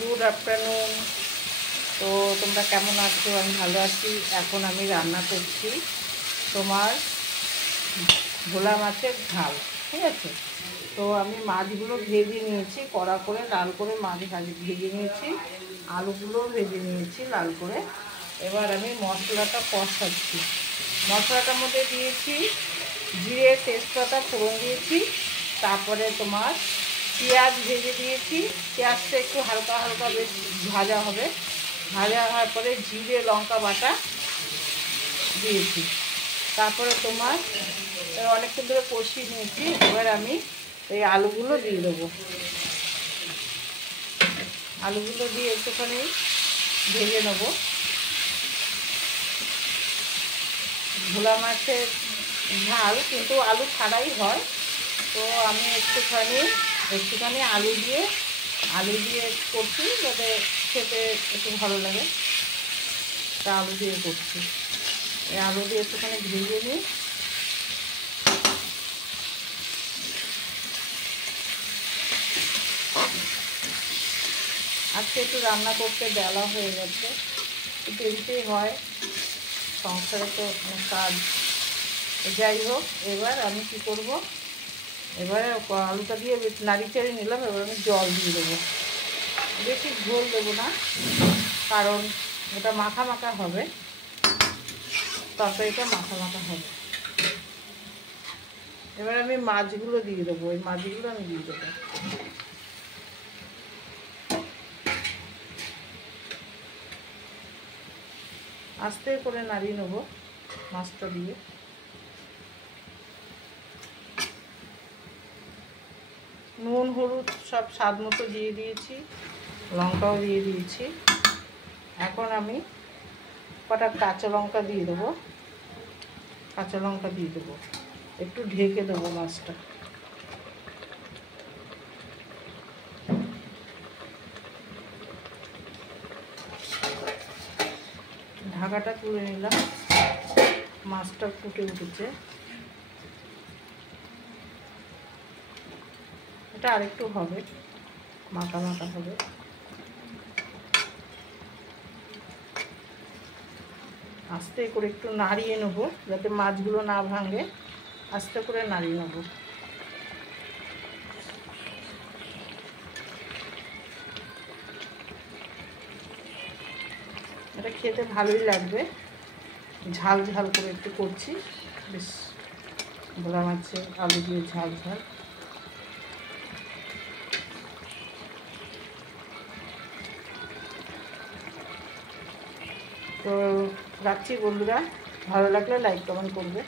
Good afternoon. তো তোমরা কেমন আছো? আমি ভালো আছি। এখন আমি রান্না করছি তোমার ভোলা মাছের ঝাল। ঠিক আছে, তো আমি মাছগুলো ভেজে নিয়েছি, কড়া করে লাল করে মাছ ভেজে নিয়েছি, আলুগুলো ভেজে নিয়েছি লাল করে। এবার আমি মশলাটা কষাচ্ছি। মশলাটার মধ্যে দিয়েছি জিরে, তেজপাতা ফোড়ন দিয়েছি, তারপরে তোমার পেঁয়াজ ভেজে দিয়েছি। পেঁয়াজটা একটু হালকা হালকা বেশ ভাজা হবে, ভাজা হওয়ার পরে জিরে লঙ্কা বাটা দিয়েছি। তারপরে তোমার অনেকক্ষণ ধরে কষিয়ে নিয়েছি। এবার আমি এই আলুগুলো দিয়ে দেবো। আলুগুলো দিয়ে একটুখানি ভেজে নেবো। ভোলা মাছের ঝাল কিন্তু আলু ছাড়াই হয়, তো আমি একটুখানি আলু দিয়ে করছি যাতে খেতে একটু ভালো লাগে, তা আলু দিয়ে করছি। এই আলু দিয়ে একটুখানি ভেজে নিই। আজকে একটু রান্না করতে বেলা হয়ে গেছে, একটু দেরিতেই হয়, সংসারে তো কাজ। যাই হোক, এবার আমি কি করব, এবারে আলুটা দিয়ে নাড়ি চাড়ি নিলাম। এবার আমি জল দিয়ে দেবো। বেশি ঝোল দেবো না, কারণ ওটা মাখা মাখা হবে, তরকারিটা মাখা মাখা হবে। এবার আমি মাছগুলো দিয়ে দেবো। ওই মাছগুলো আমি দিয়ে দেবো। আস্তে করে নাড়িয়ে নেবো মাছটা দিয়ে। নুন হলুদ সব স্বাদ মতো দিয়ে দিয়েছি, লঙ্কাও দিয়ে দিয়েছি। এখন আমি কটা কাঁচা লঙ্কা দিয়ে দেবো। একটু ঢেকে দেবো মাছটা। ঢাকাটা তুলে নিলাম। মাছটা ফুটে উঠেছে। এটা আরেকটু হবে, মাখা মাখা হবে। আস্তে করে একটু নাড়িয়ে নেবো যাতে মাছগুলো না ভাঙে। আস্তে করে নাড়িয়ে নেবো। এটা খেতে ভালোই লাগবে। ঝাল ঝাল করে একটু করছি, বেশ ভোলা মাছের আলু দিয়ে ঝাল ঝাল। তো রাখছি বন্ধুরা, ভালো লাগলে লাইক কমেন্ট করবে।